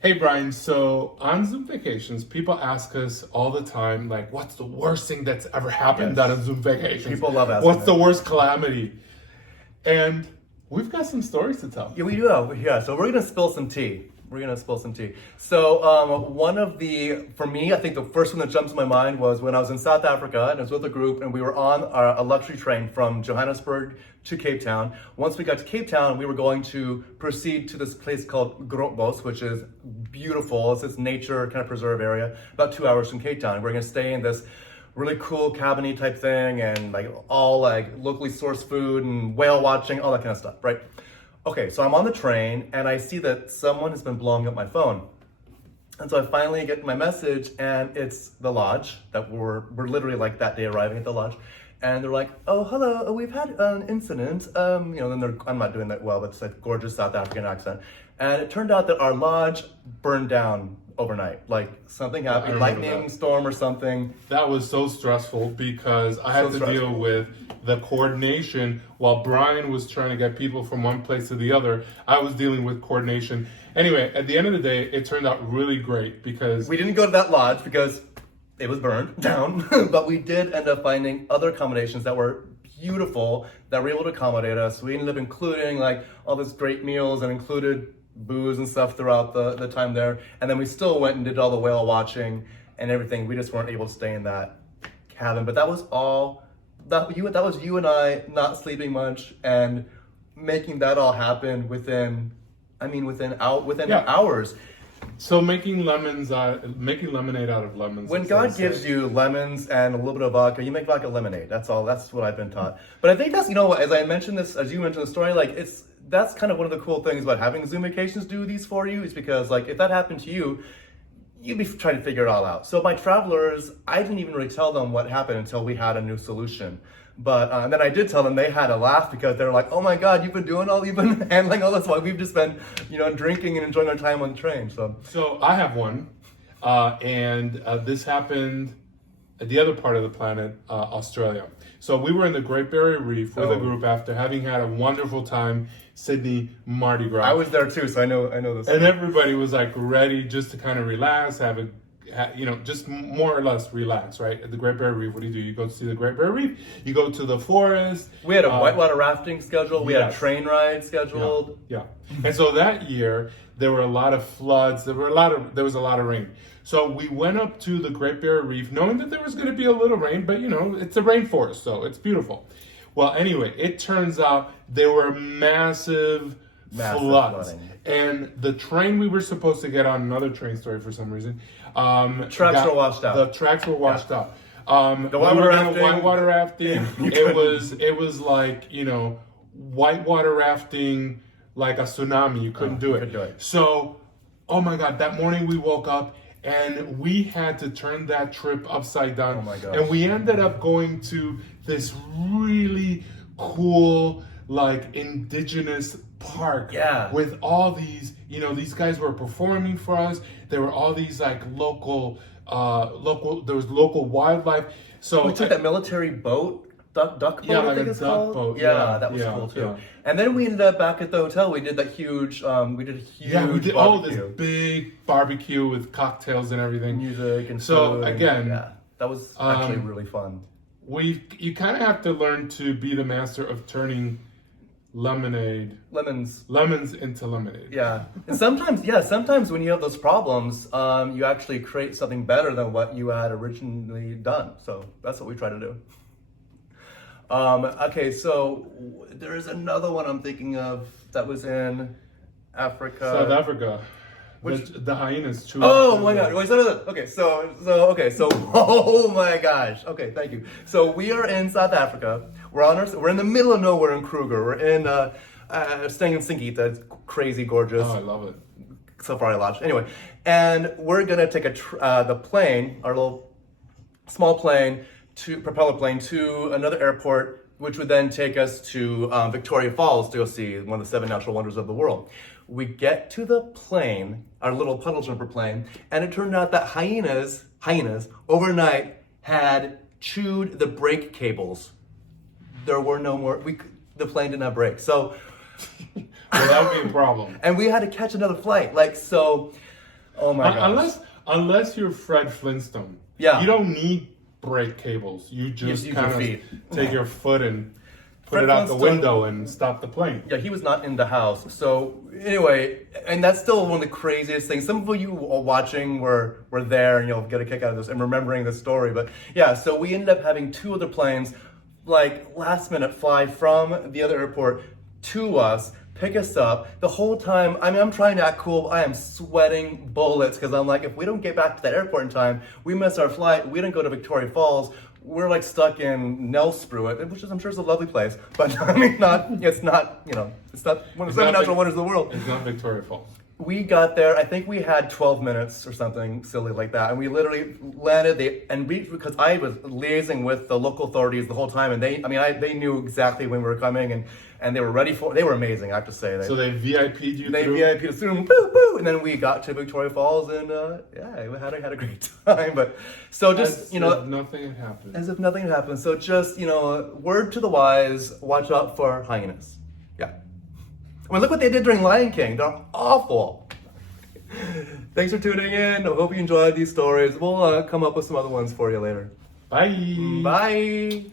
Hey Bryan, so on Zoom vacations, people ask us all the time, like, what's the worst thing that's ever happened Yes. on a Zoom vacation? People love asking What's that. the worst calamity? And we've got some stories to tell. Yeah, we do. Yeah, so we're gonna spill some tea. So for me, I think the first one that jumps to my mind was when I was in South Africa and I was with a group and we were on a luxury train from Johannesburg to Cape Town. Once we got to Cape Town, we were going to proceed to this place called Grotbos, which is beautiful. It's this nature kind of preserve area, about 2 hours from Cape Town. We're gonna stay in this really cool cabin-y type thing and like all like locally sourced food and whale watching, all that kind of stuff, right? Okay, so I'm on the train and I see that someone has been blowing up my phone. And so I finally get my message and it's the lodge that we're literally like that day arriving at the lodge. And they're like, oh, hello, we've had an incident. I'm not doing that well, but it's a gorgeous South African accent. And it turned out that our lodge burned down overnight. Like something happened, lightning storm or something. That was so stressful because I had to deal with the coordination while Bryan was trying to get people from one place to the other. I was dealing with coordination. Anyway, at the end of the day, it turned out really great because we didn't go to that lodge because it was burned down, but we did end up finding other accommodations that were beautiful that were able to accommodate us. We ended up including like all this great meals and included booze and stuff throughout the time there. And then we still went and did all the whale watching and everything. We just weren't able to stay in that cabin. But that was all, that was you and I not sleeping much and making that all happen within hours. So making lemonade out of lemons. When God gives you lemons and a little bit of vodka, you make vodka lemonade. That's all. That's what I've been taught. But I think that's, as I mentioned this, as you mentioned the story, like that's kind of one of the cool things about having Zoom vacations do these for you is because like if that happened to you, you'd be trying to figure it all out. So my travelers, I didn't even really tell them what happened until we had a new solution. But and then I did tell them, they had a laugh because they're like, oh my God, you've been handling all this while we've just been, drinking and enjoying our time on the train. So I have one, and this happened at the other part of the planet, Australia. So we were in the Great Barrier Reef with a group after having had a wonderful time, Sydney Mardi Gras. I was there too, so I know this. And everybody was like ready just to kind of relax, just more or less relax, right? At the Great Barrier Reef, what do? You go to see the Great Barrier Reef, you go to the forest. We had a whitewater rafting scheduled, we had a train ride scheduled. Yeah. And so that year, there were a lot of floods, there was a lot of rain. So we went up to the Great Barrier Reef, knowing that there was going to be a little rain, but it's a rainforest, so it's beautiful. Well, anyway, it turns out there were massive floods. Flooding. And the train we were supposed to get on, another train story for some reason, tracks were washed out. The tracks were washed out. The whitewater rafting. It was like, whitewater rafting like a tsunami. You couldn't do it. So, oh my God, that morning we woke up and we had to turn that trip upside down. Oh my gosh. And we ended up going to this really cool, like indigenous park with all these, these guys were performing for us. There were all these like local, there was local wildlife. So we took that military boat, duck boat, I think it's called. Boat. Yeah, that was cool too. Yeah. And then we ended up back at the hotel. We did that huge, we did this big barbecue with cocktails and everything. Music and so food. Again, that was actually really fun. You kind of have to learn to be the master of turning lemons into lemonade. Yeah. And sometimes when you have those problems, you actually create something better than what you had originally done. So that's what we try to do. Okay, so there is another one I'm thinking of that was in Africa. South Africa. The hyenas chewed. Oh my God! Wait, okay, so oh my gosh! Okay, thank you. So we are in South Africa. We're in the middle of nowhere in Kruger. We're in staying in Singita. It's crazy gorgeous. Oh, I love it. Safari Lodge. Anyway, and we're gonna take the plane, our little small plane, propeller plane, to another airport, which would then take us to Victoria Falls to go see one of the 7 natural wonders of the world. We get to the plane, our little puddle jumper plane, and it turned out that hyenas overnight had chewed the brake cables. There were no more, the plane didn't have brakes. So that would be a problem. And we had to catch another flight. Oh my gosh. Unless you're Fred Flintstone. Yeah. You don't need brake cables. You just use kind your of feet. take your foot and put Fred it out the Flintstone- window and stop the plane. Yeah, he was not in the house. So anyway, and that's still one of the craziest things. Some of you are watching were there, and you'll get a kick out of this and remembering this story. But yeah, so we ended up having two other planes, like last minute fly from the other airport to us, pick us up. The whole time, I mean, I'm trying to act cool. I am sweating bullets because I'm like, if we don't get back to that airport in time, we miss our flight. We didn't go to Victoria Falls. We're like stuck in Nelspruit, which is, I'm sure, is a lovely place, but I mean, it's not one of the seven natural wonders of the world. It's not Victoria Falls. We got there, I think we had 12 minutes or something silly like that, and we literally landed, because I was liaising with the local authorities the whole time, and they knew exactly when we were coming, and they were ready they were amazing, I have to say. So they VIP'd you They through? VIP'd us through, boo, boo, and then we got to Victoria Falls, and yeah, we had a great time, but so just, As if nothing had happened. as if nothing had happened. So just, word to the wise, watch out for hyenas. Yeah. I mean, look what they did during Lion King. They're awful. Thanks for tuning in. I hope you enjoyed these stories. We'll come up with some other ones for you later. Bye. Bye.